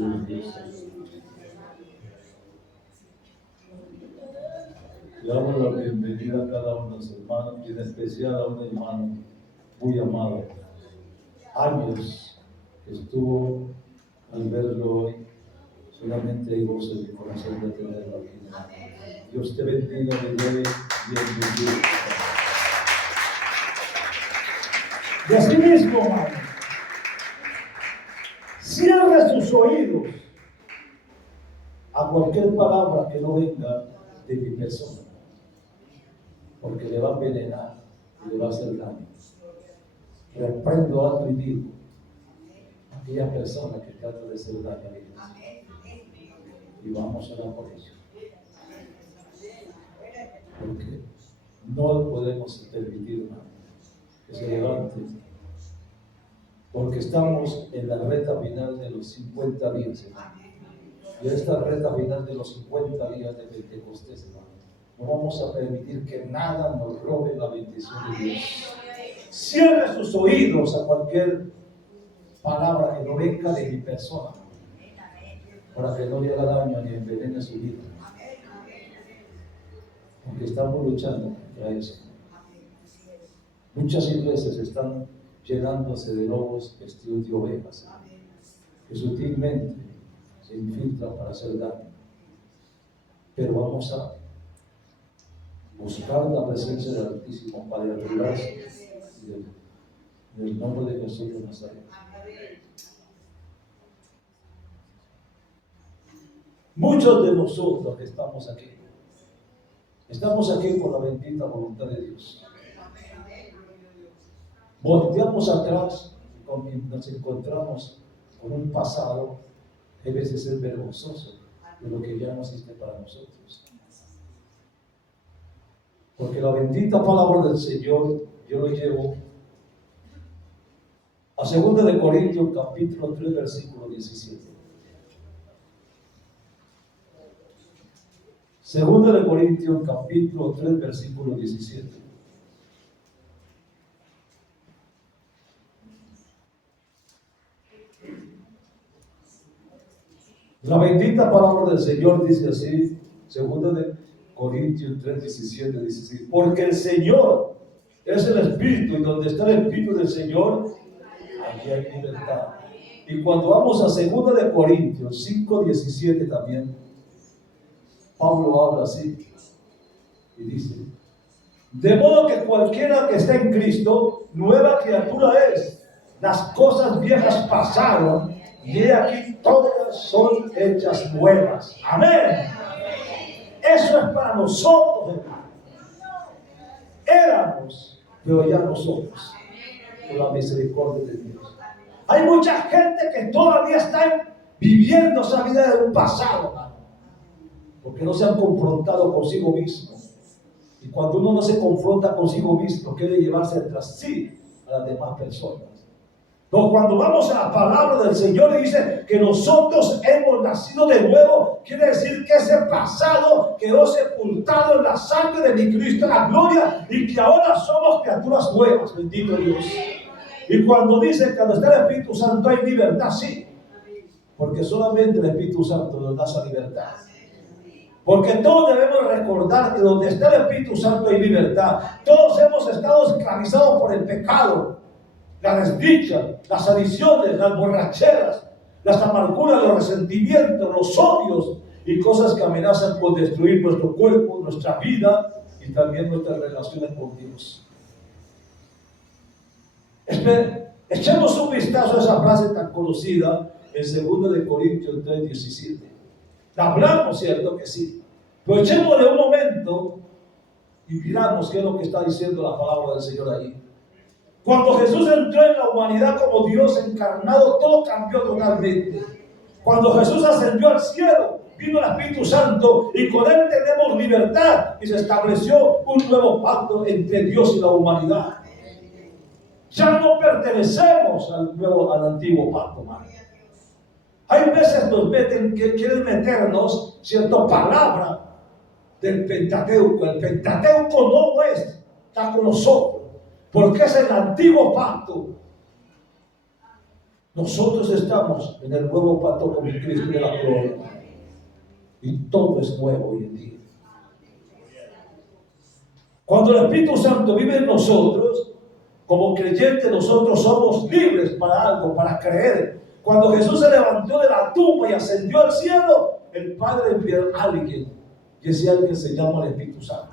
Dios. Le damos la bienvenida a cada uno de los hermanos, y en especial a un hermano muy amado. Años que estuvo al verlo hoy, solamente hay gozo en mi corazón de tenerlo aquí. Dios te bendiga, mi rey, bienvenido. Y así mismo, hermano, cierre sus oídos A cualquier palabra que no venga de mi persona, porque le va a envenenar y le va a hacer daño. Reprendo alto y digo a aquella persona que trata de hacer daño a la iglesia. Y vamos a orar por ello. Porque no podemos permitir, hermano, que se levante. Porque estamos en la recta final de los 50 días, hermano. Y en esta recta final de los 50 días de Pentecostés, hermano, no vamos a permitir que nada nos robe la bendición de Dios. Cierre sus oídos A cualquier palabra que no venga de mi persona, para que no le haga daño ni envenene su vida. Porque estamos luchando contra eso. Muchas iglesias están llenándose de lobos vestidos de ovejas, que sutilmente se infiltran para hacer daño. Pero vamos a buscar la presencia del Altísimo para librarse en el nombre de Jesús de Nazaret. Muchos de nosotros que estamos aquí por la bendita voluntad de Dios. Volteamos atrás y nos encontramos con un pasado que a veces es vergonzoso de lo que ya no existe para nosotros. Porque la bendita palabra del Señor yo lo llevo a 2 de Corintios capítulo 3 versículo 17. 2 de Corintios capítulo 3 versículo 17. La bendita palabra del Señor dice así, 2 de Corintios 3, 17, dice así: porque el Señor es el Espíritu, y donde está el Espíritu del Señor, allí hay libertad. Y cuando vamos a 2 de Corintios 5, 17 también, Pablo habla así, y dice: de modo que cualquiera que está en Cristo, nueva criatura es. Las cosas viejas pasaron, y he aquí todas son hechas nuevas. Amén. Eso es para nosotros, hermano. Éramos, pero ya nosotros, por la misericordia de Dios. Hay mucha gente que todavía está viviendo esa vida de un pasado, hermano, porque no se han confrontado consigo mismo. Y cuando uno no se confronta consigo mismo, quiere llevarse tras sí a las demás personas. Entonces, cuando vamos a la palabra del Señor y dice que nosotros hemos nacido de nuevo, quiere decir que ese pasado quedó sepultado en la sangre de mi Cristo en la gloria, y que ahora somos criaturas nuevas. Bendito Dios. Y cuando dice que cuando está el Espíritu Santo hay libertad, sí, porque solamente el Espíritu Santo nos da esa libertad. Porque todos debemos recordar que donde está el Espíritu Santo hay libertad. Todos hemos estado esclavizados por el pecado, la desdicha, las adicciones, las borracheras, las amarguras, los resentimientos, los odios y cosas que amenazan con destruir nuestro cuerpo, nuestra vida y también nuestras relaciones con Dios. Echemos un vistazo a esa frase tan conocida en 2 de Corintios 3, 17. La hablamos, ¿cierto que sí? Pero echémosle un momento y miramos qué es lo que está diciendo la palabra del Señor ahí. Cuando Jesús entró en la humanidad como Dios encarnado, todo cambió totalmente. Cuando Jesús ascendió al cielo, vino el Espíritu Santo y con él tenemos libertad y se estableció un nuevo pacto entre Dios y la humanidad. Ya no pertenecemos al antiguo pacto, hermano. Hay veces nos meten, que quieren meternos cierta palabra del Pentateuco. El Pentateuco no está con nosotros, porque es el antiguo pacto. Nosotros estamos en el nuevo pacto con el Cristo de la gloria. Y todo es nuevo hoy en día. Cuando el Espíritu Santo vive en nosotros, como creyentes nosotros somos libres para algo, para creer. Cuando Jesús se levantó de la tumba y ascendió al cielo, el Padre envió a alguien, y ese alguien se llama el Espíritu Santo.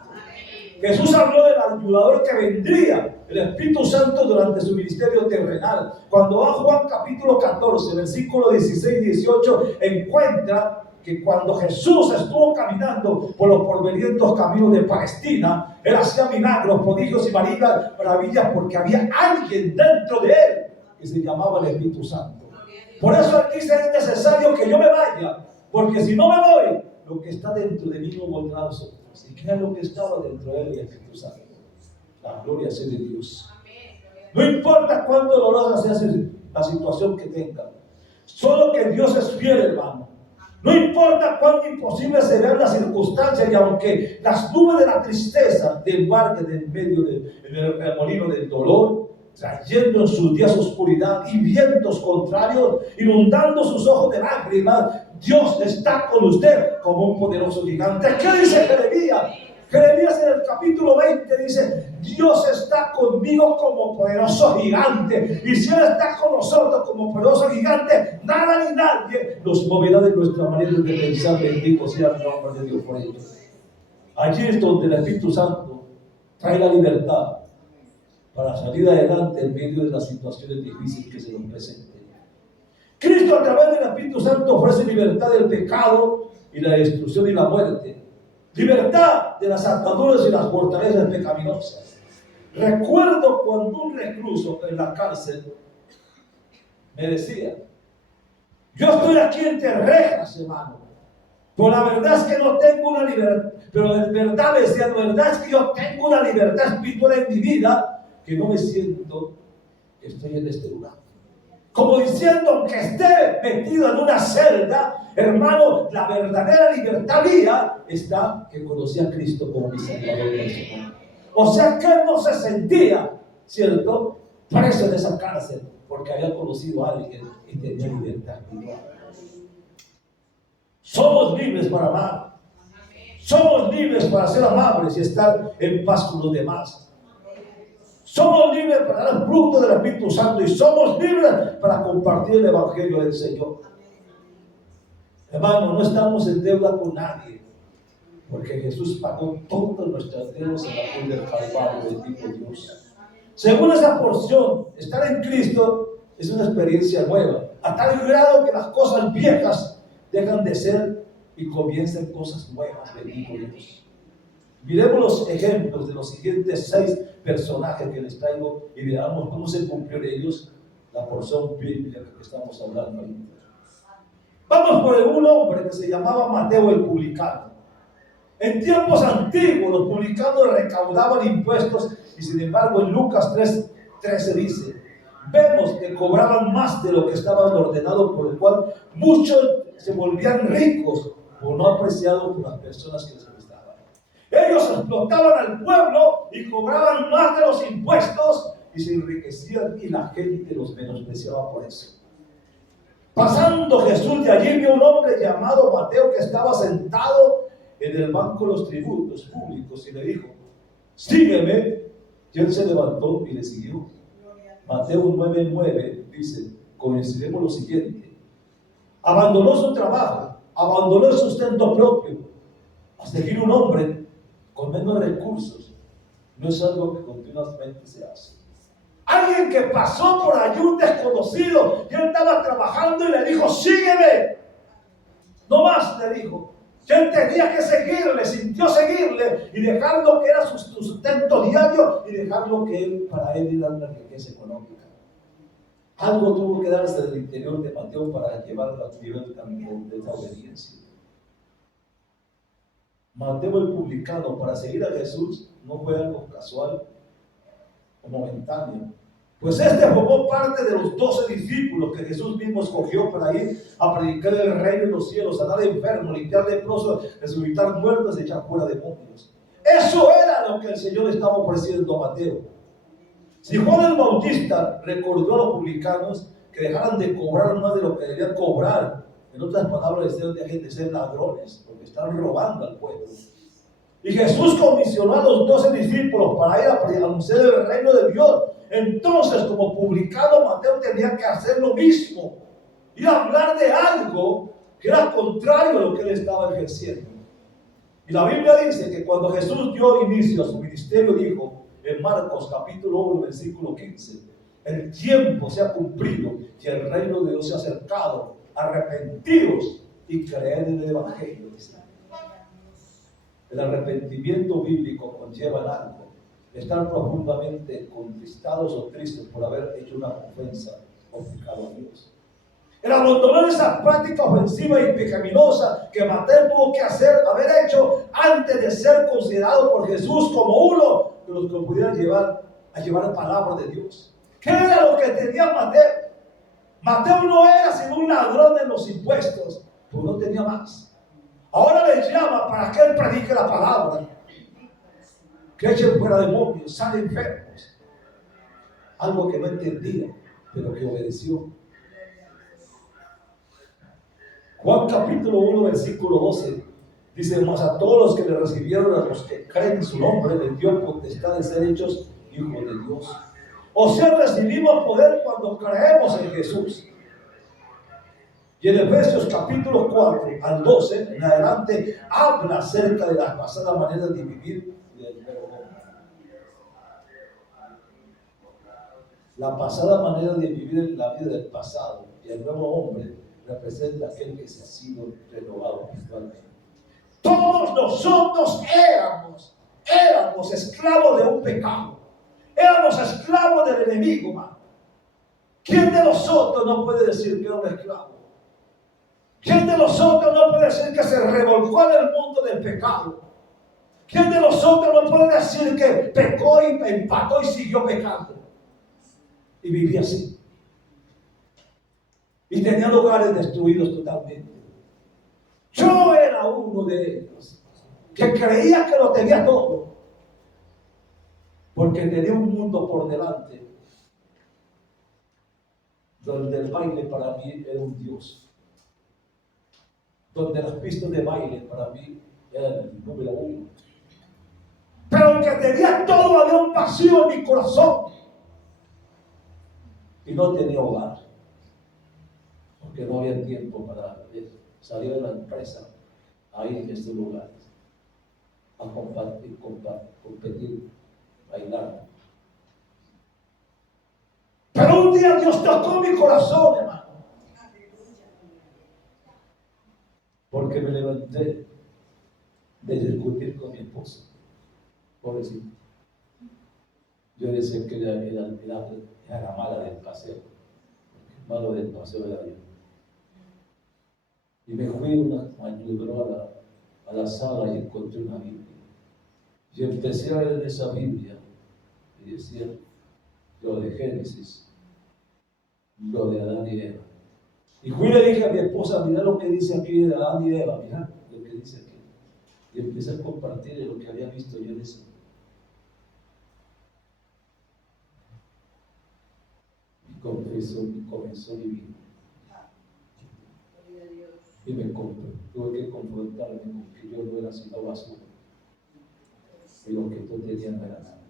Jesús habló del ayudador que vendría, el Espíritu Santo, durante su ministerio terrenal. Cuando va a Juan capítulo 14, versículo 16 y 18, encuentra que cuando Jesús estuvo caminando por los polvorientos caminos de Palestina, él hacía milagros, prodigios y maravillas, porque había alguien dentro de él que se llamaba el Espíritu Santo. Por eso él dice: es necesario que yo me vaya, porque si no me voy, lo que está dentro de mí no volverá a nosotros. ¿Y qué es lo que estaba dentro de él? El Espíritu Santo. La gloria sea de Dios. No importa cuán dolorosa sea la situación que tenga, solo que Dios es fiel, hermano. No importa cuán imposible se vean las circunstancias, y aunque las nubes de la tristeza embarquen en medio del remolino del dolor, trayendo en sus días oscuridad y vientos contrarios, inundando sus ojos de lágrimas, Dios está con usted como un poderoso gigante. ¿Qué dice Jeremías? Jeremías en el capítulo 20 dice: Dios está conmigo como poderoso gigante. Y si Él está con nosotros como poderoso gigante, nada ni nadie nos moverá de nuestra manera de pensar. Bendito sea el nombre de Dios por ello. Allí es donde el Espíritu Santo trae la libertad para salir adelante en medio de las situaciones difíciles que se nos presenten. Cristo, a través del Espíritu Santo, ofrece libertad del pecado y la destrucción y la muerte. Libertad de las ataduras y las fortalezas pecaminosas. Recuerdo cuando un recluso en la cárcel me decía: yo estoy aquí entre rejas, hermano, pero la verdad es que no tengo una libertad. Pero de verdad me decía: la verdad es que yo tengo una libertad espiritual en mi vida, que no me siento que estoy en este lugar. Como diciendo, aunque esté metido en una celda, hermano, la verdadera libertad mía está que conocí a Cristo como mi Salvador personal. O sea que él no se sentía, ¿cierto?, preso en esa cárcel, porque había conocido a alguien y tenía libertad espiritual. Somos libres para amar. Somos libres para ser amables y estar en paz con los demás. Somos libres para dar el fruto del Espíritu Santo, y somos libres para compartir el Evangelio del Señor. Hermano, no estamos en deuda con nadie, porque Jesús pagó todas nuestras deudas en la cruz del Calvario. Bendito Dios. Según esa porción, estar en Cristo es una experiencia nueva, a tal grado que las cosas viejas dejan de ser y comienzan cosas nuevas. Bendito Dios. Miremos los ejemplos de los siguientes 6 personajes que les traigo y veamos cómo se cumplió en ellos la porción bíblica que estamos hablando ahorita. Vamos por un hombre que se llamaba Mateo el publicano. En tiempos antiguos los publicanos recaudaban impuestos, y sin embargo en Lucas 3:13 dice: vemos que cobraban más de lo que estaban ordenados, por el cual muchos se volvían ricos por no apreciados por las personas que les prestaban. Ellos explotaban al pueblo y cobraban más de los impuestos y se enriquecían, y la gente los menospreciaba por eso. Pasando Jesús de allí, vio un hombre llamado Mateo que estaba sentado en el banco de los tributos públicos y le dijo: sígueme. Y él se levantó y le siguió. Mateo 9:9 dice: consideremos lo siguiente: abandonó su trabajo, abandonó el sustento propio a seguir un hombre con menos recursos. No es algo que continuamente se hace. Alguien que pasó por allí, un desconocido, y él estaba trabajando y le dijo: sígueme. No más, le dijo. Y él tenía que seguirle, sintió seguirle y dejar lo que era su sustento diario y dejar lo que él, para él era una riqueza económica. Algo tuvo que darse del interior de Mateo para llevarlo a nivel de esa obediencia. Mateo el publicano, para seguir a Jesús, no fue algo casual o momentáneo, pues este formó parte de los 12 discípulos que Jesús mismo escogió para ir a predicar el reino de los cielos, sanar enfermos, limpiar leprosos, resucitar muertos y echar fuera demonios. Eso era lo que el Señor estaba ofreciendo a Mateo. Si Juan el Bautista recordó a los publicanos que dejaran de cobrar más de lo que debían cobrar. En otras palabras, dejen de ser ladrones, porque están robando al pueblo. Y Jesús comisionó a los 12 discípulos para ir a anunciar el reino de Dios. Entonces, como publicano, Mateo tenía que hacer lo mismo y hablar de algo que era contrario a lo que él estaba ejerciendo. Y la Biblia dice que cuando Jesús dio inicio a su ministerio, dijo en Marcos capítulo 1, versículo 15, el tiempo se ha cumplido y el reino de Dios se ha acercado. Arrepentidos y creed en el Evangelio. El arrepentimiento bíblico conlleva algo: estar profundamente contristados o tristes por haber hecho una ofensa o pecado a Dios. El abandonar esa práctica ofensiva y pecaminosa que Mateo tuvo que haber hecho antes de ser considerado por Jesús como uno de los que pudieran llevar la palabra de Dios. ¿Qué era lo que tenía Mateo? Mateo no era sino un ladrón de los impuestos, pues no tenía más. Ahora le llama para que él predique la palabra, que echen fuera demonios, sane enfermos. Algo que no entendía, pero que obedeció. Juan capítulo 1, versículo 12 dice: mas a todos los que le recibieron, a los que creen en su nombre, les dio potestad de ser hechos hijos de Dios. O sea, recibimos poder cuando creemos en Jesús. Y en Efesios capítulo 4 al 12 en adelante habla acerca de la pasada manera de vivir del nuevo hombre. La pasada manera de vivir en la vida del pasado y el nuevo hombre representa aquel que se ha sido renovado espiritualmente. Todos nosotros éramos esclavos de un pecado. Éramos esclavos del enemigo, hermano. ¿Quién de nosotros no puede decir que era un esclavo? ¿Quién de nosotros no puede decir que se revolcó en el mundo del pecado? ¿Quién de nosotros no puede decir que pecó y empató y siguió pecando? Y vivía así. Y tenía lugares destruidos totalmente. Yo era uno de ellos que creía que lo tenía todo, porque tenía un mundo por delante donde el baile para mí era un Dios, donde las pistas de baile para mí eran el número uno. Pero aunque tenía todo, había un vacío en mi corazón y no tenía hogar, porque no había tiempo para salir de la empresa a ir en estos lugares a competir, bailar. Pero un día Dios tocó mi corazón, hermano, porque me levanté de discutir con mi esposa. Pobrecito. Yo decía que era la mala del paseo, porque el malo del paseo era yo. Y me fui a la sala y encontré una Biblia. Y empecé a leer esa Biblia y decía lo de Génesis, lo de Adán y Eva. Y fui y le dije a mi esposa: mira lo que dice aquí de Adán y Eva, mira lo que dice aquí. Y empecé a compartir lo que había visto yo de eso. Y comenzó mi vida. Y tuve que confrontarme con que yo no era sino basura. Y lo que tú tenías no era nada.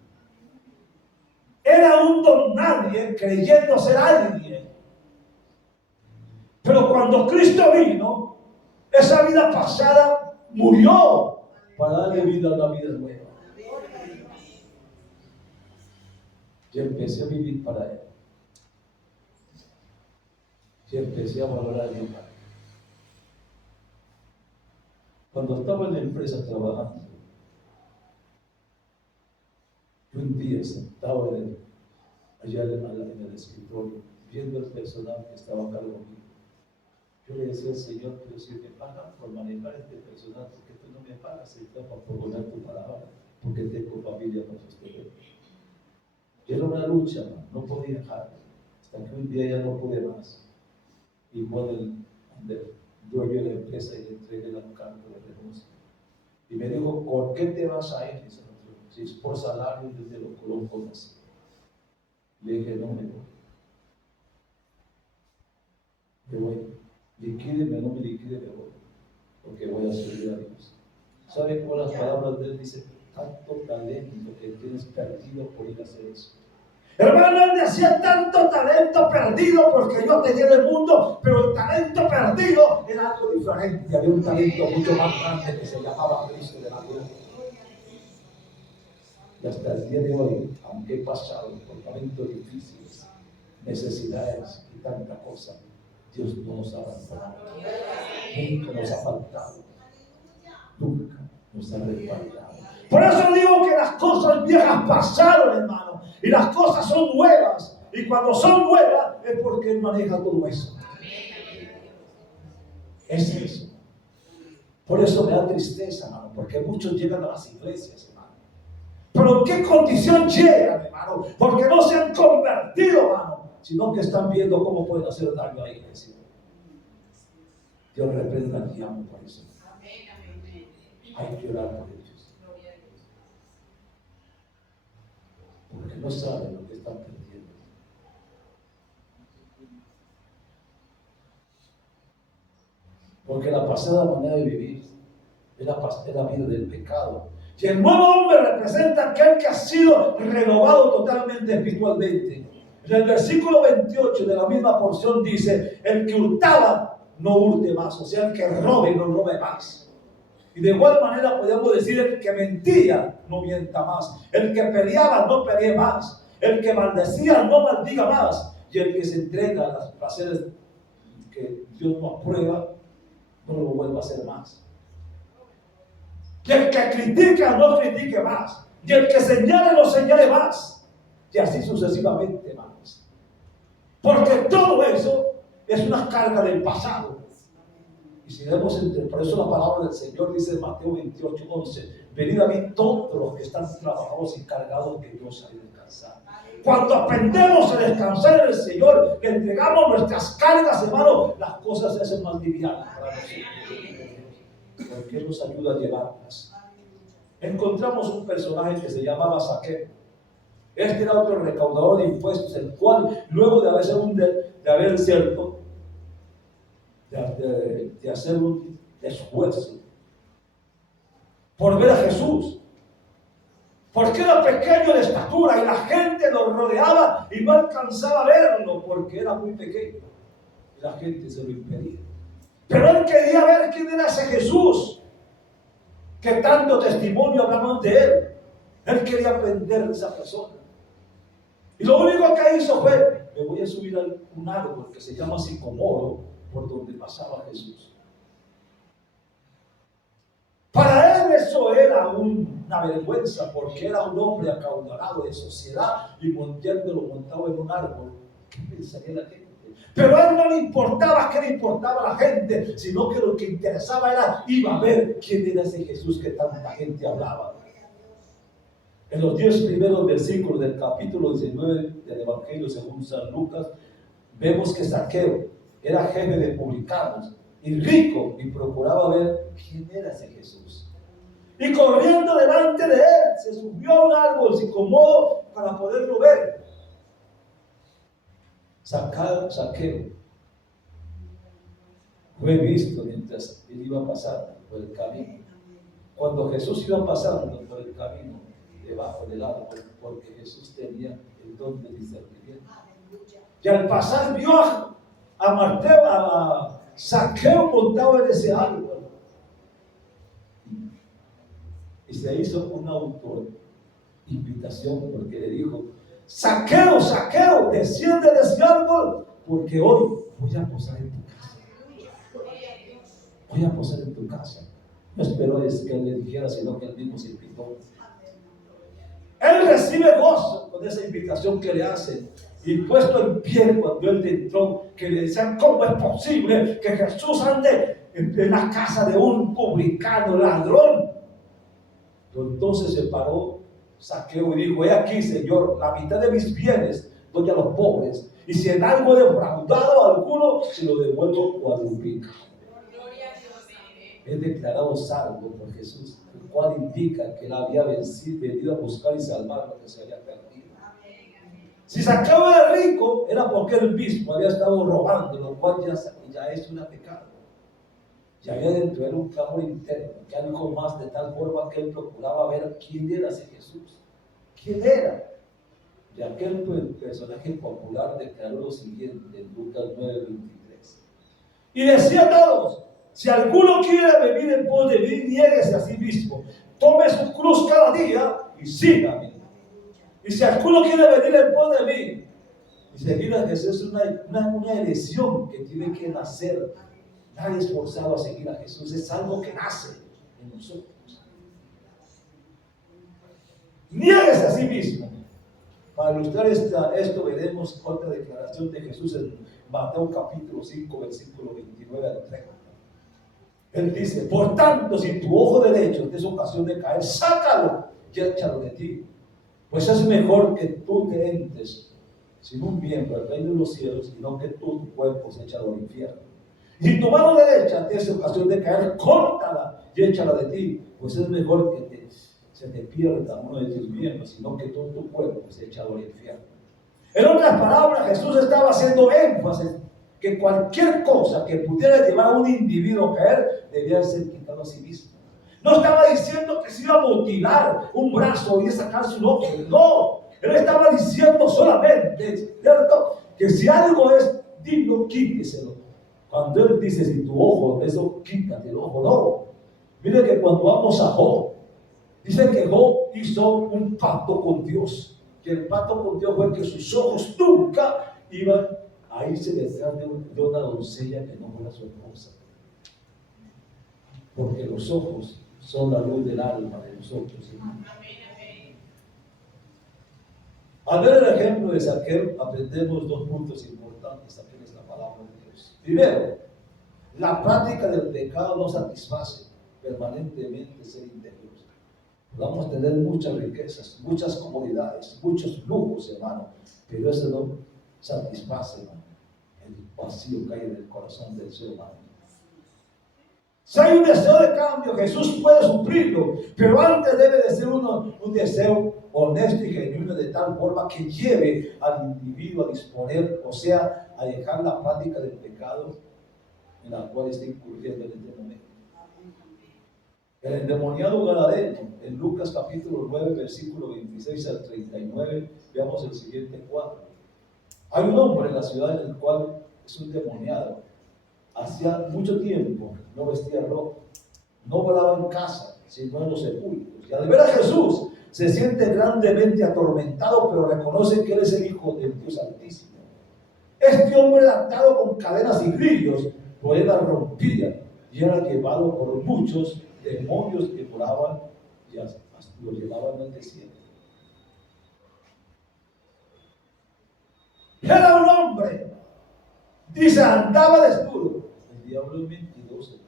Era un don nadie creyendo ser alguien. Pero cuando Cristo vino, esa vida pasada murió para darle vida a una vida nueva. Yo empecé a vivir para Él. Yo empecé a valorar a Dios. Cuando estaba en la empresa trabajando, un día sentado allá en el escritorio, viendo el personal que estaba a cargo mío, yo le decía al Señor: pero si me pagan por manejar este personal, ¿por qué tú no me pagas por poner tu palabra? Porque tengo familia para sostener. Y era una lucha, no podía dejar, hasta que un día ya no pude más. Y fue el dueño de la empresa y le entregué la carta de renuncia. Y me dijo: ¿por qué te vas a ir? Si es por salario, desde lo coloco así. Le dije: no me voy. Me voy. Liquídeme, no me liquide, me voy. Porque voy a servir a Dios. ¿Sabe cuál las palabras de él? Dice, tanto talento que tienes perdido por ir a hacer eso. Hermano, él decía tanto talento perdido porque yo tenía en el mundo, pero el talento perdido era algo diferente. Había un talento mucho más grande que se llamaba Cristo de la gloria. Y hasta el día de hoy, aunque he pasado por momentos difíciles, necesidades y tanta cosa, Dios no nos ha abandonado. Nunca nos ha faltado. Nunca nos ha respaldado. Por eso digo que las cosas viejas pasaron, hermano, y las cosas son nuevas. Y cuando son nuevas es porque Él maneja todo eso. Es eso. Por eso me da tristeza, hermano, porque muchos llegan a las iglesias, hermano. Pero ¿en qué condición llegan, hermano? Porque no se han convertido, hermano, sino que están viendo cómo pueden hacer daño a la iglesia. Dios reprenda al diablo por eso. Hay que orar por ellos. Porque no saben lo que están perdiendo. Porque la pasada manera de vivir es la vida del pecado. Y el nuevo hombre representa aquel que ha sido renovado totalmente espiritualmente. En el versículo 28 de la misma porción dice: el que hurtaba no hurte más, o sea, el que robe no robe más. Y de igual manera podemos decir: el que mentía no mienta más, el que peleaba no pelee más, el que maldecía no maldiga más, y el que se entrega a los placeres que Dios no aprueba no lo vuelva a hacer más. Y el que critica no critique más, y el que señale no señale más, y así sucesivamente, hermanos. Porque todo eso es una carga del pasado. Y si debemos entender, por eso la palabra del Señor dice en Mateo 28:11: venid a mí todos los que están trabajados y cargados, que yo os haré descansar. Cuando aprendemos a descansar en el Señor, que entregamos nuestras cargas, hermano, las cosas se hacen más livianas para nosotros, porque nos ayuda a llevarlas. Encontramos un personaje que se llamaba Zaqueo. Este era otro recaudador de impuestos, el cual, luego de hacer un esfuerzo por ver a Jesús, porque era pequeño de estatura y la gente lo rodeaba y no alcanzaba a verlo porque era muy pequeño y la gente se lo impedía. Pero él quería ver quién era ese Jesús, que tanto testimonio hablamos de él. Él quería aprender de esa persona. Y lo único que hizo fue: me voy a subir a un árbol que se llama sicomoro, por donde pasaba Jesús. Para él eso era una vergüenza, porque era un hombre acaudalado de sociedad y lo montaba en un árbol. ¿Qué pensaría la gente? Pero a él no le importaba qué le importaba a la gente, sino que lo que interesaba era iba a ver quién era ese Jesús que tanta gente hablaba. En los 10 primeros versículos del capítulo 19 del Evangelio según San Lucas, vemos que Zaqueo era jefe de publicanos y rico, y procuraba ver quién era ese Jesús. Y corriendo delante de él, se subió a un árbol sicomoro para poderlo ver. Zaqueo fue visto mientras él iba pasando por el camino. Cuando Jesús iba pasando por el camino debajo del árbol, porque Jesús tenía el don de discernimiento. Y al pasar vio a Zaqueo montado en ese árbol. Y se hizo una invitación, porque le dijo: Zaqueo, Zaqueo, desciende de ese árbol, porque hoy voy a posar en tu casa. Voy a posar en tu casa. No esperó que él le dijera, sino que él mismo se invitó. Él recibe gozo con esa invitación que le hacen. Y puesto en pie, cuando él entró, que le decían: ¿cómo es posible que Jesús ande en la casa de un publicano, ladrón? Entonces se paró Zaqueo y dijo: he aquí, Señor, la mitad de mis bienes doy a los pobres, y si en algo he defraudado a alguno, se lo devuelvo cuadruplicado. Es declarado salvo por Jesús, el cual indica que él había venido a buscar y salvar lo que se había perdido. Si Zaqueo era rico, era porque él mismo había estado robando, lo cual ya ya esto era pecado. Ya había dentro de él un clamor interno, que algo más, de tal forma que él procuraba ver quién era ese Jesús. ¿Quién era? Y aquel personaje popular declaró lo siguiente en Lucas 9:23. Y decía a todos: si alguno quiere venir en pos de mí, niéguese a sí mismo, tome su cruz cada día y sígame. Y si alguno quiere venir en pos de mí y seguir a Jesús, es una elección que tiene que nacer. Nadie es forzado a seguir a Jesús, es algo que nace en nosotros. Niéguese a sí mismo. Para ilustrar esto, veremos otra declaración de Jesús en Mateo capítulo 5, versículo 29 al 30. Él dice: por tanto, si tu ojo derecho te es ocasión de caer, sácalo y échalo de ti. Pues es mejor que tú te entres sin un miembro al reino de los cielos, y no que tu cuerpo se echado al infierno. Y si tu mano derecha te es ocasión de caer, córtala y échala de ti. Pues es mejor que se te pierda uno de tus miembros, sino que todo tu cuerpo se echado al infierno. En otras palabras, Jesús estaba haciendo énfasis que cualquier cosa que pudiera llevar a un individuo a caer debía ser quitado a sí mismo. No estaba diciendo que se iba a mutilar un brazo y sacarse un ojo. No, él estaba diciendo solamente, ¿cierto?, que si algo es digno, quíteselo. Cuando él dice: si tu ojo, eso quítate el ojo, no. Mire que cuando vamos a Job, dice que Job hizo un pacto con Dios. Que el pacto con Dios fue que sus ojos nunca iban a irse detrás de una doncella que no fuera su esposa. Porque los ojos son la luz del alma de nosotros. Al ver el ejemplo de Zaqueo, aprendemos dos puntos importantes aquí en esta palabra de Dios. Primero, la práctica del pecado no satisface permanentemente ser interior. Vamos a tener muchas riquezas, muchas comodidades, muchos lujos, hermano, pero eso no satisface, hermano, el vacío que hay en el corazón del ser humano. Si hay un deseo de cambio, Jesús puede suplirlo, pero antes debe de ser un deseo honesto y genuino, de tal forma que lleve al individuo a disponer, o sea, a dejar la práctica del pecado en la cual está incurriendo en este momento. El endemoniado gadareno, en Lucas capítulo 9, versículo 26 al 39, veamos el siguiente cuadro. Hay un hombre en la ciudad en el cual es un endemoniado. Hacía mucho tiempo no vestía ropa, no volaba en casa, sino en los sepulcros. Y al ver a Jesús, se siente grandemente atormentado, pero reconoce que él es el Hijo del Dios Altísimo. Este hombre era atado con cadenas y grillos, pues él las rompía y era llevado por muchos demonios que moraban y lo llevaban al desierto. Era un hombre, dice, andaba desnudo. El diablo es mentiroso,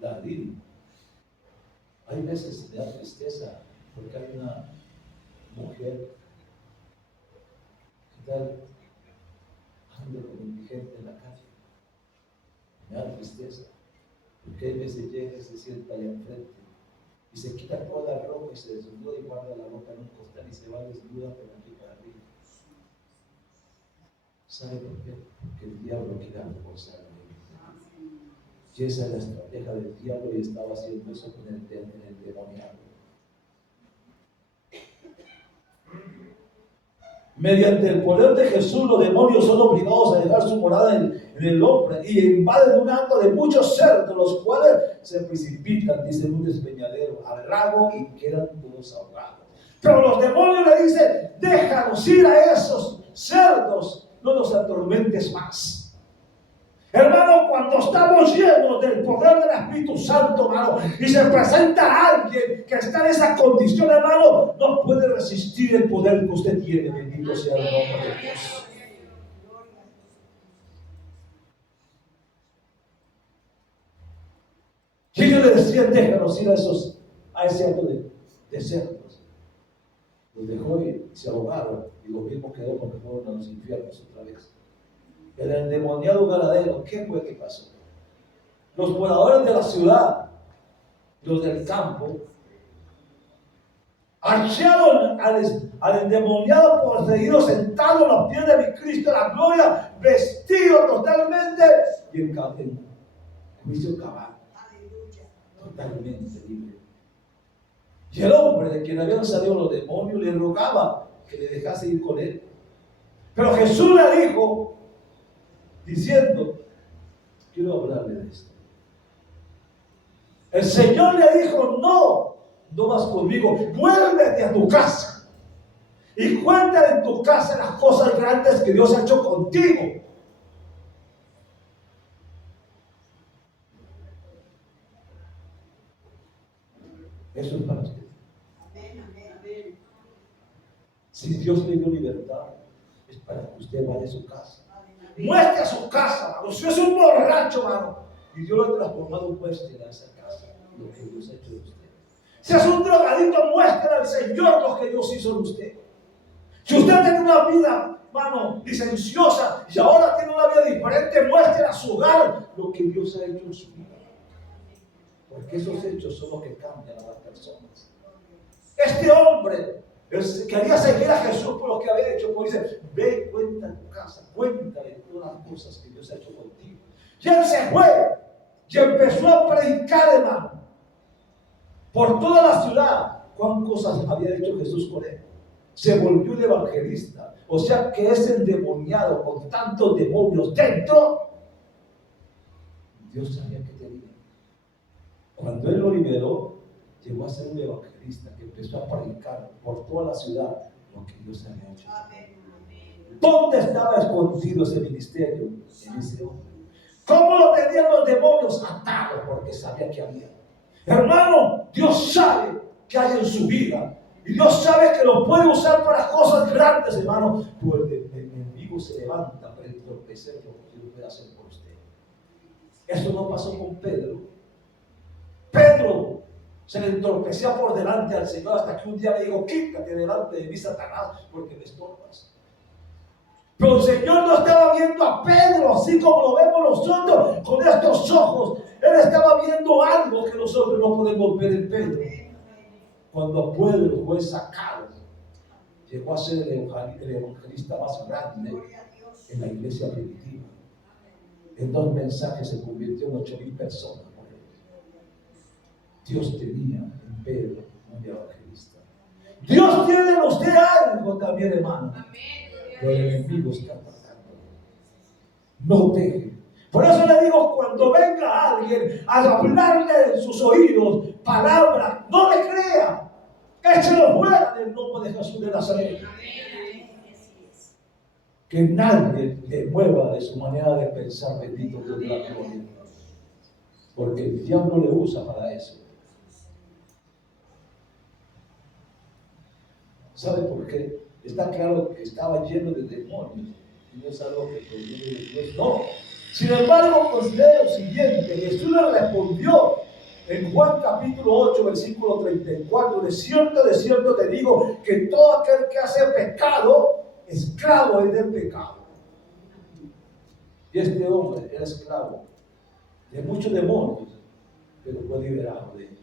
ladrillo. Hay veces me da tristeza porque hay una mujer que tal anda como indigente en la calle. Me da tristeza porque hay veces llega y se sienta allá enfrente y se quita toda la ropa y se desnuda y guarda la ropa en un costal y se va desnuda por aquí para arriba. ¿Sabe por qué? Porque el diablo quiere forzar. Y esa es la estrategia del diablo, y estaba haciendo eso con el demoniado. Mediante el poder de Jesús, los demonios son obligados a dejar su morada en el hombre y invaden un acto de muchos cerdos, los cuales se precipitan, dice, en un despeñadero al lago y quedan todos ahogados. Pero los demonios le dicen: déjanos ir a esos cerdos, no los atormentes más. Hermano, cuando estamos llenos del poder del Espíritu Santo, hermano, y se presenta alguien que está en esa condición, hermano, no puede resistir el poder que usted tiene. Bendito sea el nombre de Dios. Y ellos le decían: déjanos ir a ese acto de cerdos. Los dejó y se ahogaron, y lo mismo quedó cuando fueron a los infiernos otra vez. El endemoniado gadareno, ¿qué fue que pasó? Los moradores de la ciudad, los del campo, hallaron al endemoniado poseído sentado a los pies de mi Cristo de la gloria, vestido totalmente y en juicio cabal, totalmente libre. Y el hombre de quien habían salido los demonios le rogaba que le dejase ir con él. Pero Jesús le dijo, diciendo, quiero hablarle de esto. El Señor le dijo, no vas conmigo, vuélvete a tu casa y cuéntale en tu casa las cosas grandes que Dios ha hecho contigo. Eso es para usted. Si Dios le dio libertad, es para que usted vaya a su casa. Muestre a su casa, mano. Si es un borracho, mano, y Dios lo ha transformado, muestre a esa casa lo que Dios ha hecho de usted. Si es un drogadito, muestre al Señor lo que Dios hizo de usted. Si usted tiene una vida, mano, licenciosa, y ahora tiene una vida diferente, muestre a su hogar lo que Dios ha hecho en su vida. Porque esos hechos son los que cambian a las personas. Este hombre quería seguir a Jesús por lo que había hecho. Pues dice, ve, cuenta en tu casa, cuéntale todas las cosas que Dios ha hecho contigo. Y él se fue y empezó a predicar, hermano, por toda la ciudad. ¿Cuántas cosas había hecho Jesús con él? Se volvió un evangelista. O sea que ese endemoniado con tantos demonios dentro, Dios sabía que tenía. Cuando él lo liberó, llegó a ser un evangelista que empezó a predicar por toda la ciudad lo que Dios había hecho. ¿Dónde estaba escondido ese ministerio? En ese hombre. ¿Cómo lo tenían los demonios? Atados, porque sabía que había. Hermano, Dios sabe que hay en su vida. Y Dios sabe que lo puede usar para cosas grandes, hermano. Pero el enemigo se levanta para entorpecer lo que Dios puede hacer por usted. Eso no pasó con Pedro. Pedro se le entorpecía por delante al Señor hasta que un día le dijo, quítate delante de mí, Satanás, porque me estorbas. Pero el Señor no estaba viendo a Pedro así como lo vemos nosotros con estos ojos. Él estaba viendo algo que nosotros no podemos ver en Pedro. Cuando Pedro fue sacado, llegó a ser el evangelista más grande en la iglesia primitiva. En 2 mensajes se convirtió en 8,000 personas. Dios tenía en Pedro un evangelista. Dios tiene en usted algo también, hermano. Pero el enemigo está atacando. No deje. Por eso le digo, cuando venga alguien a hablarle en sus oídos palabras, no le crea. Échelo fuera del nombre de Jesús de Nazaret. Que nadie le mueva de su manera de pensar, bendito Dios de la gloria. Porque el diablo le usa para eso. ¿Sabe por qué? Está claro que estaba lleno de demonios. Y no es algo que proviene de Dios, no. Sin embargo, considere lo siguiente. Jesús le respondió en Juan capítulo 8, versículo 34. De cierto te digo que todo aquel que hace pecado, esclavo es del pecado. Y este hombre era esclavo de muchos demonios, pero fue liberado de ellos.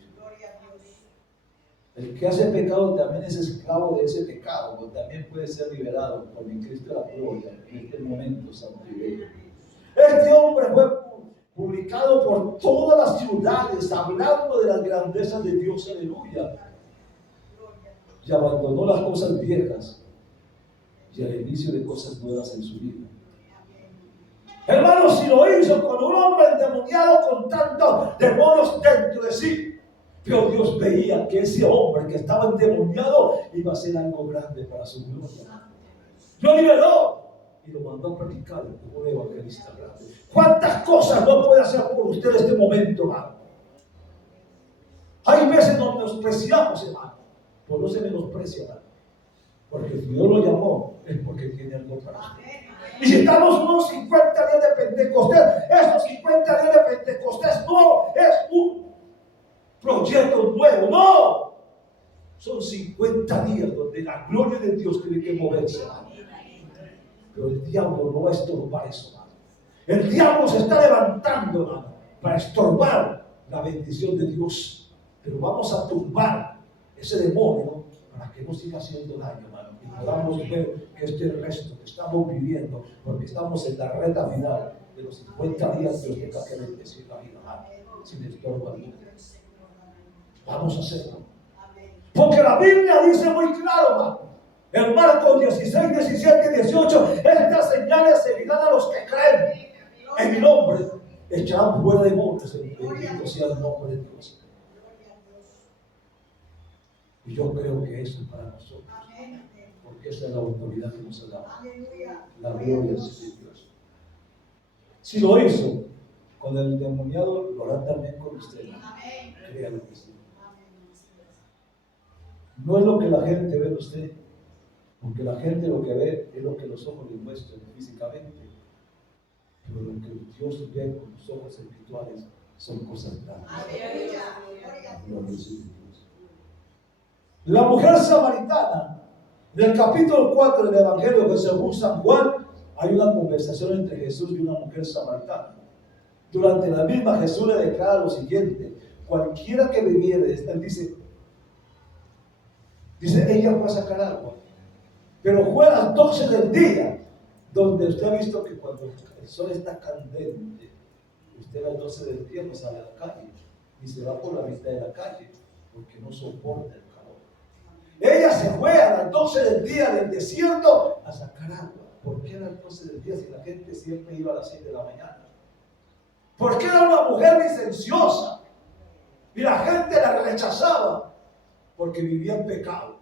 El que hace pecado también es esclavo de ese pecado, pero también puede ser liberado por el Cristo de la gloria en este momento santo y bello. Este hombre fue publicado por todas las ciudades, hablando de las grandezas de Dios, aleluya. Y abandonó las cosas viejas y el inicio de cosas nuevas en su vida. Hermanos, si lo hizo con un hombre endemoniado con tantos demonios dentro de sí, pero Dios veía que ese hombre que estaba endemoniado iba a hacer algo grande para su gloria. Lo liberó y lo mandó a predicar como un evangelista grande. ¿Cuántas cosas no puede hacer por usted en este momento, hermano? Hay veces nos menospreciamos, hermano. Pues no se menosprecia, hermano. Porque si Dios lo llamó, es porque tiene algo para usted. Y si estamos unos 50 días de Pentecostés, esos 50 días de Pentecostés no es un proyecto nuevo, no. Son 50 días donde la gloria de Dios tiene que moverse, hermano. Pero el diablo no va a estorbar eso, hermano. El diablo se está levantando, hermano, para estorbar la bendición de Dios. Pero vamos a tumbar ese demonio para que no siga haciendo daño, hermano. Y podamos ver que este resto que estamos viviendo, porque estamos en la recta final de los 50 días Dios tenga que bendecir la vida, sin estorbo alguno. Vamos a hacerlo. Porque la Biblia dice muy claro, hermano, en Marcos 16, 17 y 18, estas señales seguirán a los que creen en mi nombre, echarán fuera demonios, bendito sea el nombre de Dios. Y yo creo que eso es para nosotros, porque esa es la autoridad que nos ha dado, la gloria de Dios. Si lo hizo con el endemoniado, lo hará también con usted. Créalo que sí. No es lo que la gente ve de usted, porque la gente lo que ve es lo que los ojos le muestran físicamente, pero lo que Dios ve con los ojos espirituales son cosas grandes. La mujer samaritana, en el capítulo 4 del Evangelio que según San Juan, hay una conversación entre Jesús y una mujer samaritana. Durante la misma, Jesús le declara lo siguiente: cualquiera que bebiere, él dice, ella fue a sacar agua, pero fue a las 12 del día, donde usted ha visto que cuando el sol está candente, usted a las 12 del día no sale a la calle, y se va por la mitad de la calle, porque no soporta el calor. Ella se fue a las 12 del día del desierto a sacar agua. ¿Por qué a las 12 del día si la gente siempre iba a las 6 de la mañana? Porque era una mujer licenciosa y la gente la rechazaba porque vivía en pecado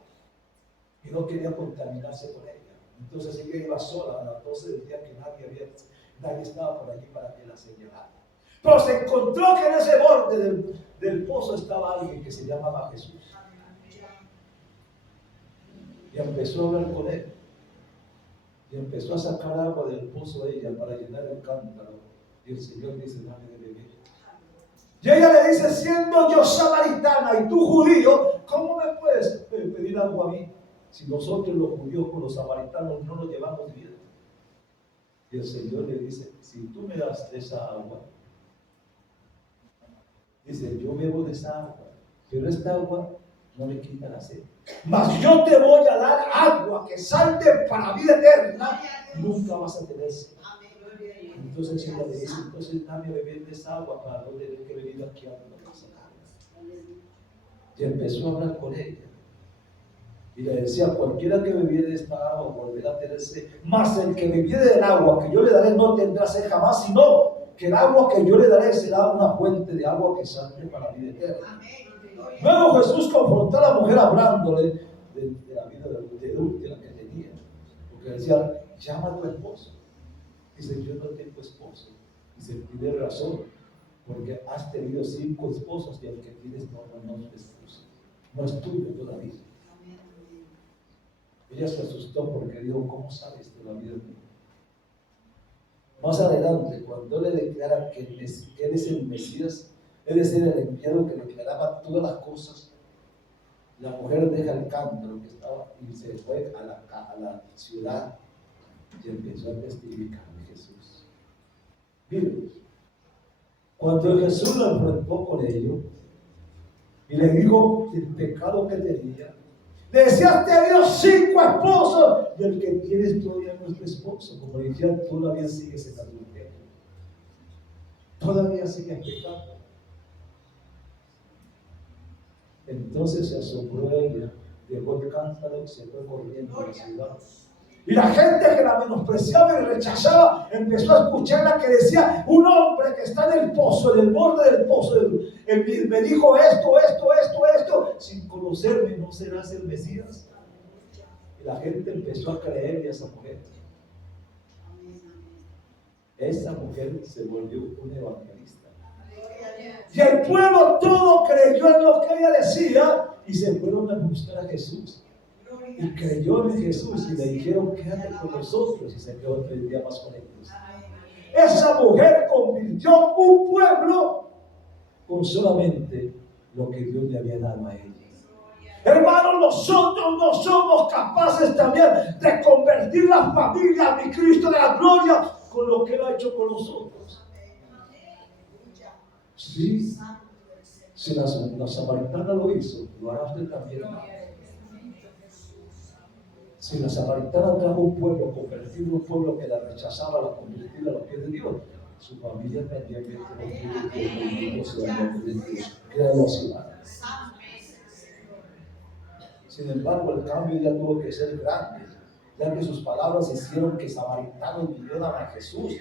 y no quería contaminarse con ella. Entonces ella iba sola a las 12 del día que nadie estaba por allí para que la señalara. Pero se encontró que en ese borde del pozo estaba alguien que se llamaba Jesús. Y empezó a hablar con él. Y empezó a sacar agua del pozo de ella para llenar el cántaro. Y el Señor dice, dame de beber. Y ella le dice, siendo yo samaritana y tú judío, ¿cómo me puedes pedir agua a mí? Si nosotros los judíos con los samaritanos no nos llevamos bien. Y el Señor le dice, si tú me das esa agua, dice, yo bebo de esa agua, pero esta agua no le quita la sed. Mas yo te voy a dar agua que salte para vida eterna, nunca vas a tener sed. Entonces ella le dice, entonces dame a beber de esa agua para no tener que venir aquí a la casa. Y empezó a hablar con ella. Y le decía, cualquiera que bebiere de esta agua volverá a tener sed. Mas el que bebiere del agua que yo le daré no tendrá sed jamás, sino que el agua que yo le daré será una fuente de agua que salte para la vida eterna. Luego Jesús confrontó a la mujer hablándole de la vida de la que tenía. Porque decía, llama a tu esposo. Dice, yo no tengo esposo. Dice, tiene razón, porque has tenido 5 esposos y el que tienes no es tu esposo. No es tuyo todavía. Ella se asustó porque dijo, ¿cómo sabes de la vida mía? Más adelante, cuando le declara que él es el Mesías, es decir, el enviado que declaraba todas las cosas, la mujer deja el cántaro que estaba y se fue a la ciudad y empezó a testificar de Jesús. Miren, cuando Jesús lo enfrentó con ello y le dijo el pecado que tenía, le decía, te dio 5 esposos y el que tienes todavía no es tu esposo. Como decía, todavía sigues en adulterio, todavía sigues pecando. Entonces se asombró ella, dejó el cántaro y se fue corriendo a la ciudad. Y la gente que la menospreciaba y rechazaba empezó a escucharla que decía, un hombre que está en el pozo, en el borde del pozo, me dijo esto, sin conocerme, ¿no serás el Mesías? Y la gente empezó a creerle a esa mujer. Esa mujer se volvió una evangelista. Y el pueblo todo creyó en lo que ella decía y se fueron a buscar a Jesús. Y creyó en Jesús y le dijeron, quédate con nosotros, y se quedó 3 días más con ellos. Esa mujer convirtió un pueblo con solamente lo que Dios le había dado a ella. Hermanos, nosotros no somos capaces también de convertir la familia a mi Cristo de la gloria con lo que Él ha hecho con nosotros. Sí, si la samaritana lo hizo, lo hará usted también. Si la samaritana trajo un pueblo, convertir un pueblo que la rechazaba, la convirtió a los pies de Dios, su familia también tiene que ser el nombre de Dios. Créalo así, hermano. Sin embargo, el cambio ya tuvo que ser grande, ya que sus palabras hicieron que samaritanos vinieran a Jesús,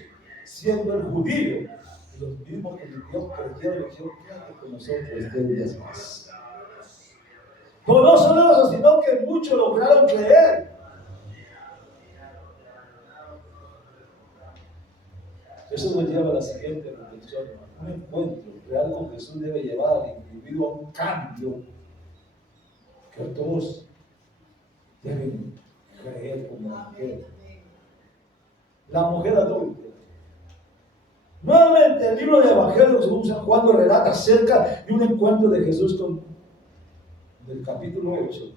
siendo el judío. Y los mismos que Dios creyeron y dijeron, quédate con nosotros 3 días más. Pero no solo eso, sino que muchos lograron creer. Eso nos lleva a la siguiente reflexión. Un encuentro real con Jesús debe llevar al individuo a un cambio que todos deben creer como la mujer. La mujer adulta. Nuevamente, el libro de Evangelio según San Juan nos relata acerca de un encuentro de Jesús del capítulo 8.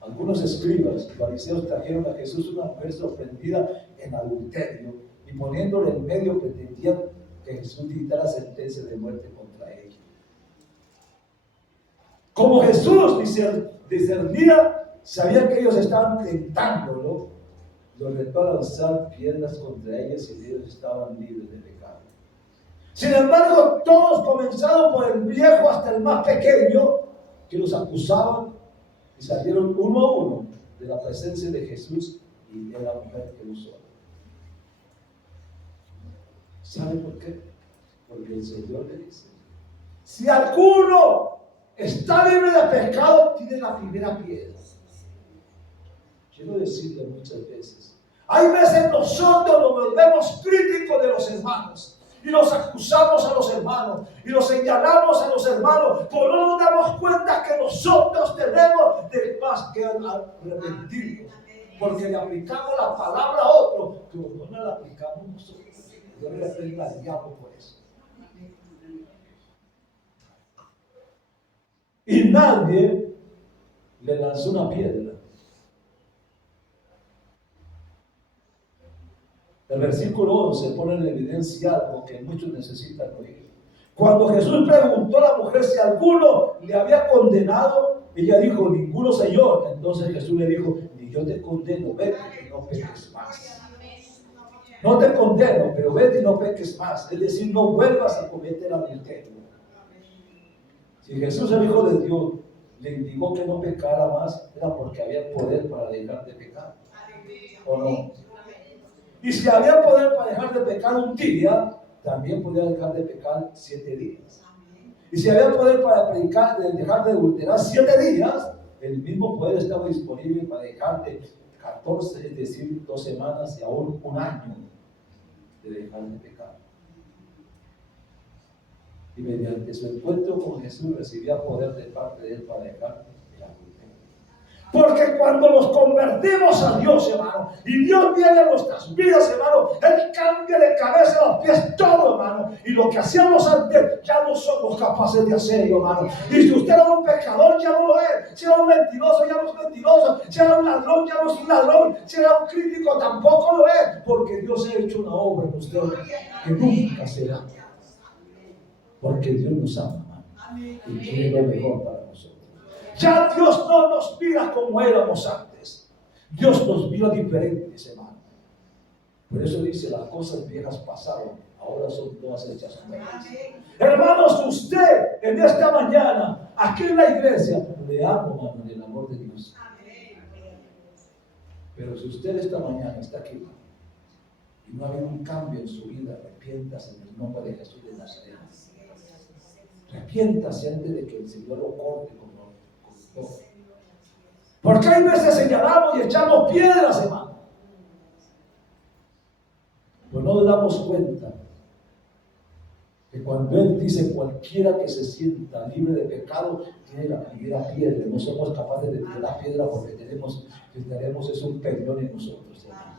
Algunos escribas y fariseos trajeron a Jesús una mujer sorprendida en adulterio y poniéndole en medio pretendían que Jesús dictara sentencia de muerte contra ella. Como Jesús discernía, sabía que ellos estaban tentándolo, los retó a lanzar piedras contra ellas y ellos estaban libres de pecado. Sin embargo, todos comenzaron por el viejo hasta el más pequeño, que los acusaban y salieron uno a uno de la presencia de Jesús y de la mujer que usó. ¿Sabe por qué? Porque el Señor le dice, si alguno está libre de pecado, tiene la primera piedra. Quiero decirle muchas veces, hay veces nosotros nos volvemos críticos de los hermanos y los acusamos a los hermanos y los señalamos a los hermanos, pero no nos damos cuenta que nosotros tenemos de más que arrepentirnos, porque le aplicamos la palabra a otro, pero no la aplicamos nosotros. Yo le aprendo al diablo por eso. Y nadie le lanzó una piedra. El versículo 11 pone en evidencia algo que muchos necesitan oír. Cuando Jesús preguntó a la mujer si alguno le había condenado, ella dijo, ninguno, Señor. Entonces Jesús le dijo, ni yo te condeno, vete y no peques más. No te condeno, pero vete y no peques más. Es decir, no vuelvas a cometer adulterio. Si Jesús, el Hijo de Dios, le indicó que no pecara más, era porque había poder para dejar de pecar. ¿O no? Y si había poder para dejar de pecar un día, también podía dejar de pecar 7 días. Y si había poder para dejar de adulterar 7 días, el mismo poder estaba disponible para dejar de 14, es decir, 2 semanas y aún 1 año de dejar de pecar. Y mediante su encuentro con Jesús recibía poder de parte de él para dejar el adulterio. Porque cuando nos convertimos a Dios, hermano, y Dios viene a nuestras vidas, hermano, Él cambia de cabeza a los pies todo, hermano. Y lo que hacíamos antes ya no somos capaces de hacerlo, hermano. Y si usted era un pecador, ya no lo es. Si era un mentiroso, ya no es mentiroso. Si era un ladrón, ya no es un ladrón. Si era un crítico, tampoco lo es. Porque Dios ha hecho una obra en usted que nunca será. Porque Dios nos ama, hermano, y quiere lo mejor para nosotros. Ya Dios no nos mira como éramos antes. Dios nos mira diferentes, hermano. Por eso dice, las cosas viejas pasaron, ahora son todas hechas nuevas. Hermanos, usted en esta mañana, aquí en la iglesia, le amo, hermano, en el amor de Dios. Pero si usted esta mañana está aquí, hermano, y no ha habido un cambio en su vida, arrepiéntase en el nombre de Jesús de Nazaret. Arrepiéntase antes de que el Señor lo corte con todo. Porque hay veces señalamos y echamos piedras, hermano. Pero no nos damos cuenta que cuando Él dice cualquiera que se sienta libre de pecado, tiene la primera piedra. No somos capaces de tirar la piedra porque tenemos es un peñón en nosotros, hermano.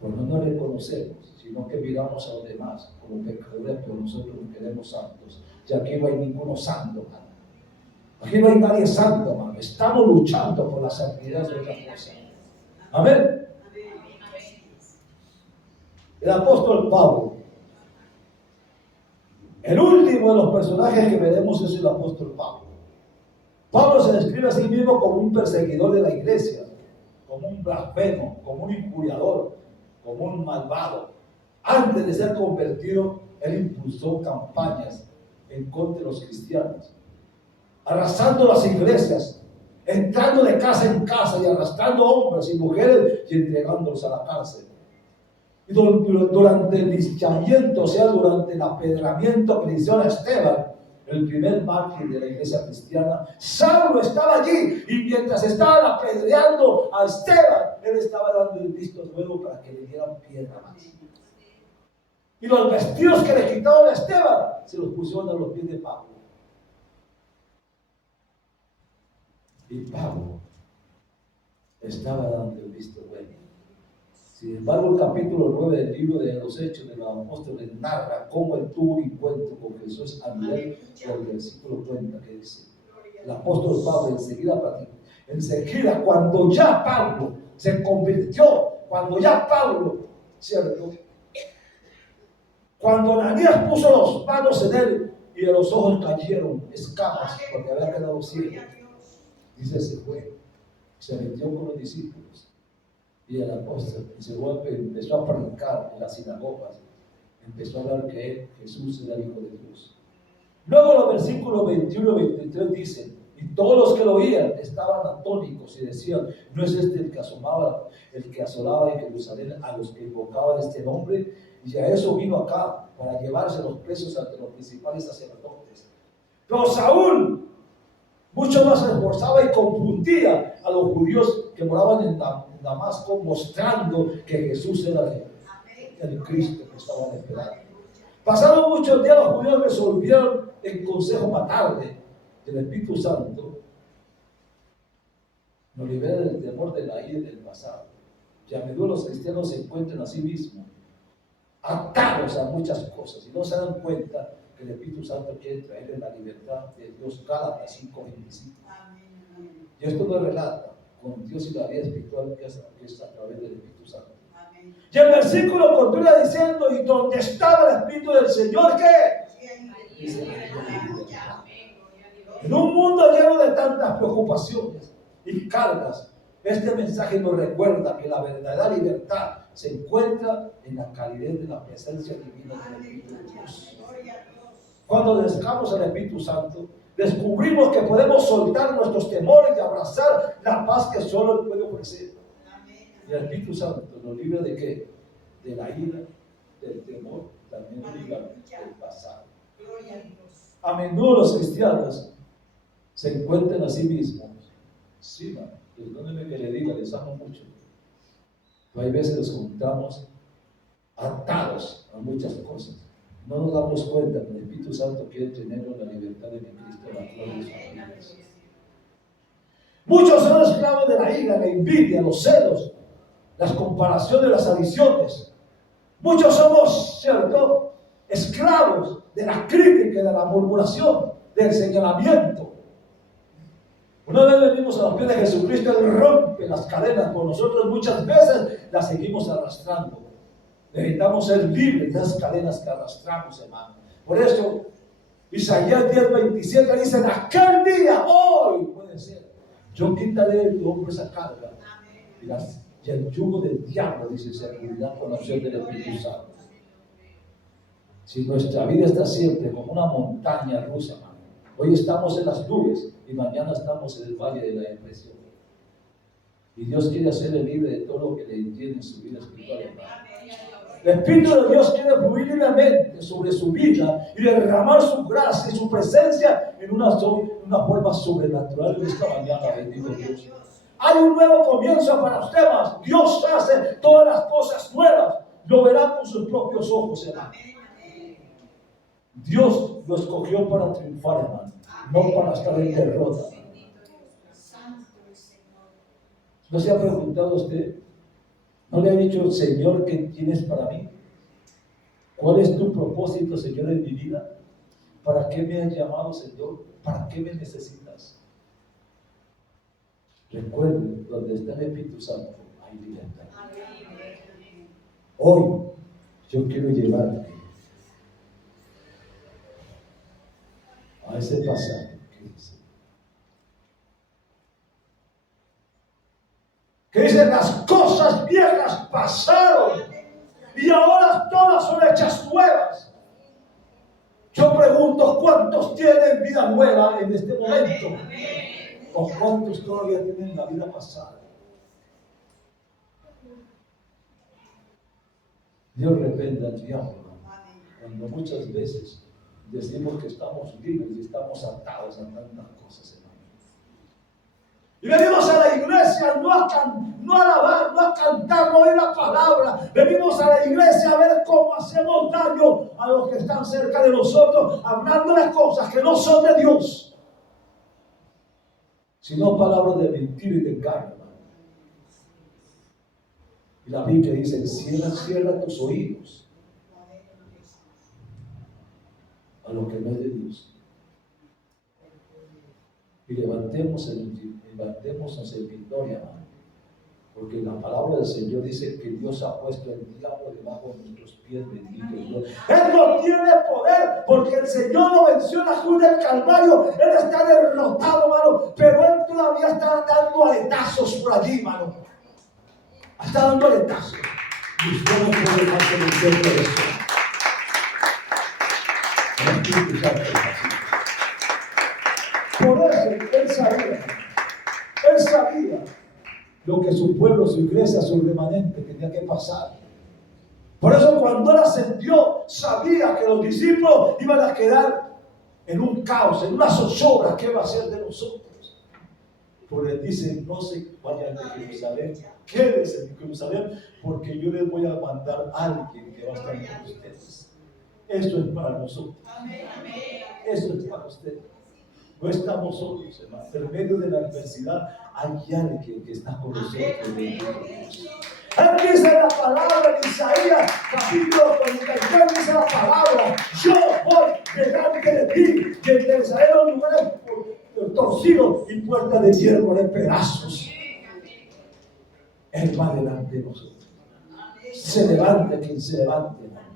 Pues no nos reconocemos, sino que miramos a los demás como pecadores, pero nosotros nos queremos santos. Y aquí no hay ninguno santo, hermano. Aquí no hay nadie santo, hermano. Estamos luchando por la santidad de otra cosa. Amén. El apóstol Pablo, el último de los personajes que veremos es el apóstol Pablo. Pablo se describe a sí mismo como un perseguidor de la iglesia, como un blasfemo, como un injuriador, como un malvado. Antes de ser convertido, él impulsó campañas en contra de los cristianos, arrasando las iglesias, entrando de casa en casa y arrastrando hombres y mujeres y entregándolos a la cárcel. Y durante el linchamiento, o sea, durante el apedramiento que le hicieron a Esteban, el primer mártir de la iglesia cristiana, Saulo estaba allí, y mientras estaban apedreando a Esteban, él estaba dando el visto nuevo para que le dieran piedra más. Y los vestidos que le quitaron a Esteban se los pusieron a los pies de Pablo. Y Pablo estaba dando el visto bueno. Sin embargo, el capítulo 9 del libro de los Hechos de los Apóstoles narra cómo él tuvo un encuentro con Jesús a nivel del versículo 30, que dice: el apóstol Pablo enseguida, cuando ya Pablo se convirtió, cuando ya Pablo, ¿cierto? Cuando Ananías puso las manos en él y de los ojos cayeron escamas porque había quedado ciego, dice, se fue, se metió con los discípulos. Y el apóstol empezó a predicar en las sinagogas, empezó a hablar que Jesús era el Hijo de Dios. Luego los versículos 21 y 23 dicen: y todos los que lo oían estaban atónicos y decían: ¿no es este el que asolaba en Jerusalén a los que invocaban este nombre? Y a eso vino acá, para llevarse los presos ante los principales sacerdotes. Pero Saúl mucho más se esforzaba y confundía a los judíos que moraban en Damasco, mostrando que Jesús era el Cristo que estaban esperando. Pasaron muchos días, los judíos resolvieron en consejo matarle. El Espíritu Santo nos libera del temor de la ira y del pasado. Y a menudo los cristianos se encuentran a sí mismos atados a muchas cosas y no se dan cuenta que el Espíritu Santo quiere traerle la libertad de Dios. Gálatas 5:25. Y esto lo relata con Dios y la vida espiritual que es a través del Espíritu Santo. Amén. Y el versículo continúa diciendo: y donde estaba el Espíritu del Señor, ¿qué? Dice, en un mundo lleno de tantas preocupaciones y cargas, este mensaje nos recuerda que la verdadera libertad se encuentra en la calidez de la presencia divina del Espíritu de Dios. Cuando dejamos al Espíritu Santo, descubrimos que podemos soltar nuestros temores y abrazar la paz que solo Él puede ofrecer. Y el Espíritu Santo nos libra ¿de qué? De la ira, del temor, también nos libra del pasado. A menudo los cristianos se encuentran a sí mismos. Sí, perdónenme que le diga, les amo mucho. Pero hay veces nos encontramos atados a muchas cosas. No nos damos cuenta que el Espíritu Santo quiere tenernos la libertad de Cristo, la gloria de sus vidas. Muchos son esclavos de la ira, la envidia, los celos, las comparaciones, las adiciones. Muchos somos, ¿cierto?, esclavos de la crítica, de la murmuración, del señalamiento. Una vez venimos a los pies de Jesucristo, Él rompe las cadenas, por nosotros muchas veces las seguimos arrastrando. Necesitamos ser libres de esas cadenas que arrastramos, hermano. Por eso, Isaías 10:27 dice: en aquel día, hoy puede ser, yo quitaré de tu hombro esa carga y el yugo del diablo, dice, se cubrirá con la acción del Espíritu Santo. Si nuestra vida está siempre como una montaña rusa, hermano, hoy estamos en las nubes y mañana estamos en el valle de la depresión. Y Dios quiere hacerle libre de todo lo que le entiende en su vida espiritual, hermano. El Espíritu de Dios quiere fluir libremente sobre su vida y derramar su gracia y su presencia en una forma sobrenatural en esta mañana, bendito Dios. Hay un nuevo comienzo para usted, más. Dios hace todas las cosas nuevas. Lo verá con sus propios ojos, hermano. Dios lo escogió para triunfar, hermano, no para estar en derrota. ¿No se ha preguntado usted? ¿No le ha dicho el Señor qué tienes para mí? ¿Cuál es tu propósito, Señor, en mi vida? ¿Para qué me has llamado, Señor? ¿Para qué me necesitas? Recuerden, donde está el Espíritu Santo hay libertad. Hoy yo quiero llevarte a ese pasaje que dice: las cosas viejas pasaron y ahora todas cosechas nuevas. Yo pregunto, ¿cuántos tienen vida nueva en este momento? ¿O cuántos todavía tienen la vida pasada? Dios reprenda al diablo cuando muchas veces decimos que estamos libres y estamos atados a tantas cosas, hermano. Y venimos a la iglesia no a alabar, no a cantar, no a oír la palabra. Venimos a la iglesia a ver cómo hacemos daño a los que están cerca de nosotros, hablando de cosas que no son de Dios, sino palabras de mentira y de engaño. Y la Biblia dice, cierra tus oídos a lo que no es de Dios. Y levantémonos en victoria, hermano. Porque la palabra del Señor dice que Dios ha puesto el diablo debajo de nuestros pies, bendito Dios. Él no tiene poder, porque el Señor lo venció en la cruz del Calvario. Él está derrotado, hermano, pero Él todavía está dando aletazos por allí, hermano. Está dando aletazos. Y usted no puede más que vencer por eso. El Espíritu Santo es así. Por eso Él sabía lo que su pueblo, su iglesia, su remanente tenía que pasar. Por eso cuando Él ascendió, sabía que los discípulos iban a quedar en un caos, en una zozobra. ¿Qué va a hacer de nosotros? Porque Él dice, no se vayan de Jerusalén, quédense en Jerusalén, porque yo les voy a mandar a alguien que va a estar con ustedes. Esto es para nosotros. Esto es para ustedes. No estamos solos, hermano. En medio de la adversidad hay alguien que está con nosotros. Él dice la palabra en Isaías, capítulo 43, dice la palabra: yo voy delante de ti, y enderezaré los lugares torcidos y puertas de hierro de pedazos. Él va delante de nosotros. Se levante quien se levante, hermano.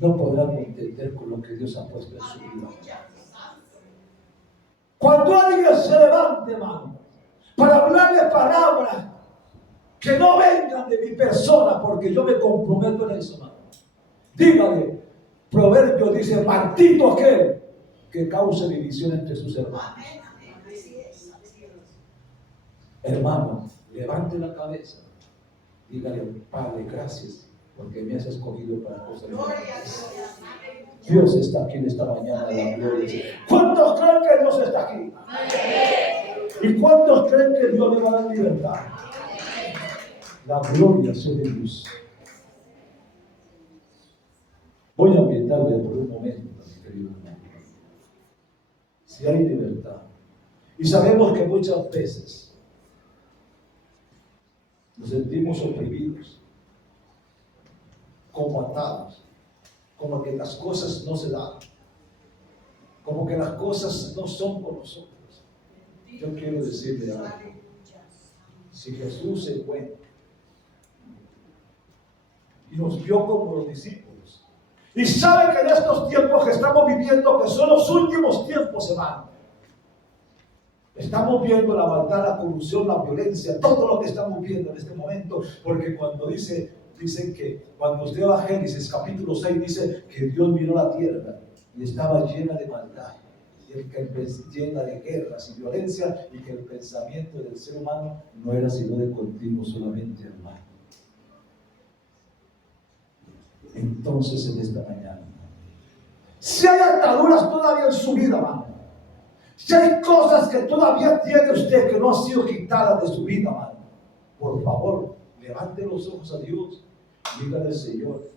No podrá contender con lo que Dios ha puesto en su vida. Cuando alguien se levante, hermano, para hablarle palabras que no vengan de mi persona, porque yo me comprometo en eso, hermano. Dígale, Proverbios dice: maldito aquel que cause división entre sus hermanos. Hermano, levante la cabeza. Dígale: Padre, gracias, porque me has escogido para cosas grandes. Dios está aquí en esta mañana, la gloria. ¿Cuántos creen que Dios está aquí? ¿Y cuántos creen que Dios le va a dar libertad? La gloria sea de Dios. Voy a ambientarle por un momento, mi querido hermano. Si hay libertad, y sabemos que muchas veces nos sentimos oprimidos, como atados, como que las cosas no se dan, como que las cosas no son por nosotros. Yo quiero decirle algo: si Jesús se fue y nos vio como los discípulos, y sabe que en estos tiempos que estamos viviendo, que son los últimos tiempos, hermano, estamos viendo la maldad, la corrupción, la violencia, todo lo que estamos viendo en este momento, porque cuando dicen que cuando usted va a Génesis capítulo 6, dice que Dios miró la tierra y estaba llena de maldad, llena de guerras y violencia, y que el pensamiento del ser humano no era sino de continuo solamente el mal. Entonces, en esta mañana, si hay ataduras todavía en su vida, hermano, si hay cosas que todavía tiene usted que no han sido quitadas de su vida, hermano, por favor, levante los ojos a Dios. Dígale: Señor,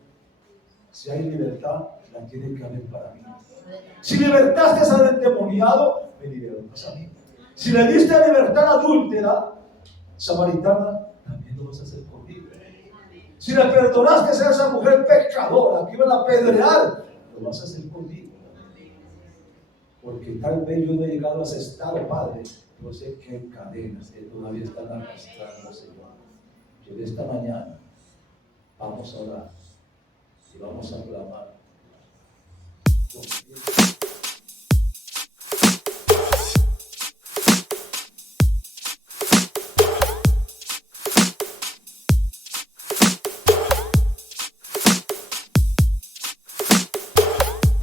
si hay libertad, la tiene que haber para mí. Si libertaste al endemoniado, me libertas a mí. Si le diste libertad adúltera, samaritana, también lo vas a hacer conmigo. Si le perdonaste a esa mujer pecadora que iba a apedrear, lo vas a hacer conmigo. Porque tal vez yo no he llegado a ese estado, Padre, yo sé que hay cadenas que todavía están arrastrando, Señor. Que de esta mañana vamos a orar y vamos a clamar.